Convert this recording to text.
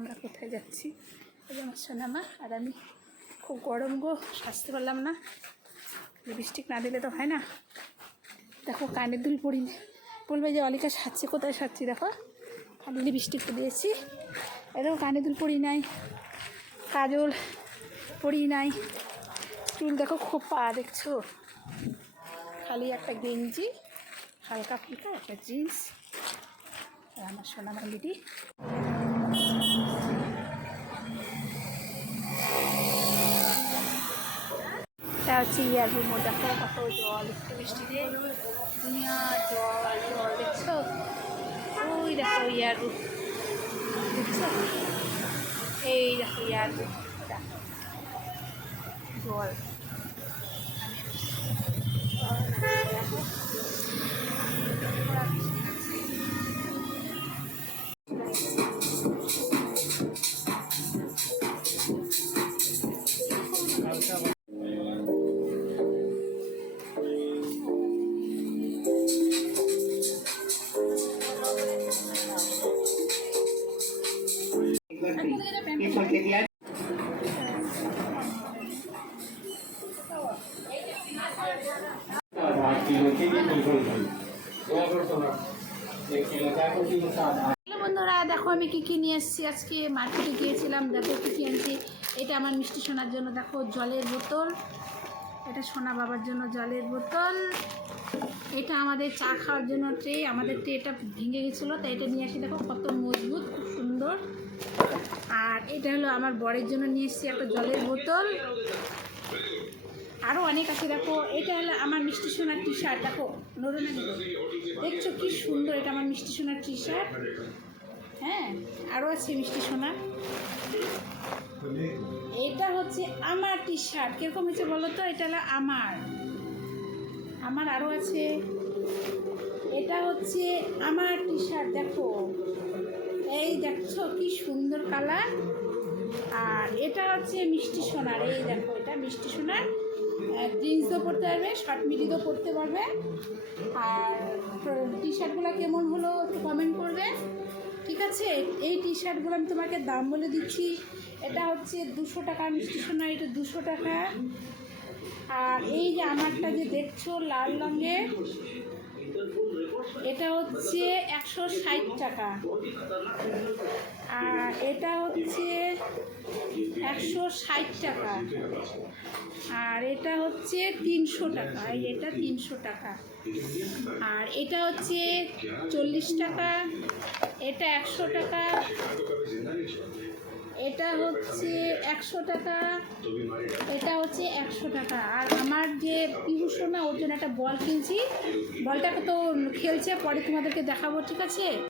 আমরা কোথায় যাচ্ছি। এই যে আমার সোনামা আর আমি। খুব গরম গো, সাজতে পারলাম না, লিপস্টিক না দিলে তো হয় না। দেখো কানের দুল পরিনি, বলবে যে অলিকা সাজছে, কোথায় সাজছি দেখো, খালি লিপস্টিক দিয়েছি। এরকম কানের দুল পরি নাই, কাজল পরি নাই, চুল দেখো খোপা দেখছো, খালি একটা গেঞ্জি, হালকা ফুলকা একটা জিন্স। আর আমার সোনামা দিদি এটা হচ্ছে ইয়ারবি মোড়। দেখো দেখো জল, একটু বৃষ্টি দিয়ে দুনিয়া জল জল দেখছো। ওই দেখো ইয়ারবু দেখছো, এই দেখো ইয়ারবু জল। বন্ধুরা দেখো আমি কী নিয়ে এসেছি। আজকে মার্কেটে গিয়েছিলাম, দেখো কী এনেছি। এটা আমার মিষ্টি সোনার জন্য, দেখো জলের বোতল, এটা সোনা বাবার জন্য জলের বোতল। এটা আমাদের চা খাওয়ার জন্য ট্রে, আমাদের ট্রেটা ভেঙে গেছিলো তাই এটা নিয়ে আসি, দেখো কত মজবুত, খুব সুন্দর। আর এটা হলো আমার বরের জন্য নিয়ে এসেছি একটা জলের বোতল। আরও অনেক আছে দেখো। এটা হলো আমার মিষ্টি সোনার টি শার্ট, দেখো নরনা দিল, দেখছো কি সুন্দর, এটা আমার মিষ্টি সোনার টি শার্ট। হ্যাঁ, আরও আছে মিষ্টি সোনা। এটা হচ্ছে আমার টি শার্ট, কীরকম হয়েছে বলো তো, এটা হলো আমার আরও আছে। এটা হচ্ছে আমার টি শার্ট, দেখো এই দেখছো কি সুন্দর কালার। আর এটা হচ্ছে মিষ্টি সোনার, এই দেখো এটা মিষ্টি সোনার, জিন্সও পরতে পারবে, শর্ট মিডিও পরতে পারবে। আর টি শার্টগুলো কেমন হলো একটু কমেন্ট করবে, ঠিক আছে। এই টি শার্টগুলো আমি তোমাকে দাম বলে দিচ্ছি। এটা হচ্ছে 200 টাকা মিষ্টি সোনা, এটা 200 টাকা। আর এই যে আমারটা যে দেখছো লাল রঙের, এটা হচ্ছে 160 টাকা। আর এটা হচ্ছে 160 টাকা। আর এটা হচ্ছে 300 টাকা, এটা 300 টাকা। আর এটা হচ্ছে 40 টাকা, এটা 100 টাকা, এটা হচ্ছে 100 টাকা, এটা হচ্ছে 100 টাকা। আর আমার যে পিহু সোনা, ওর জন্য একটা বল কিনছি, বলটাকে তো খেলছে, পরে তোমাদেরকে দেখাবো, ঠিক আছে।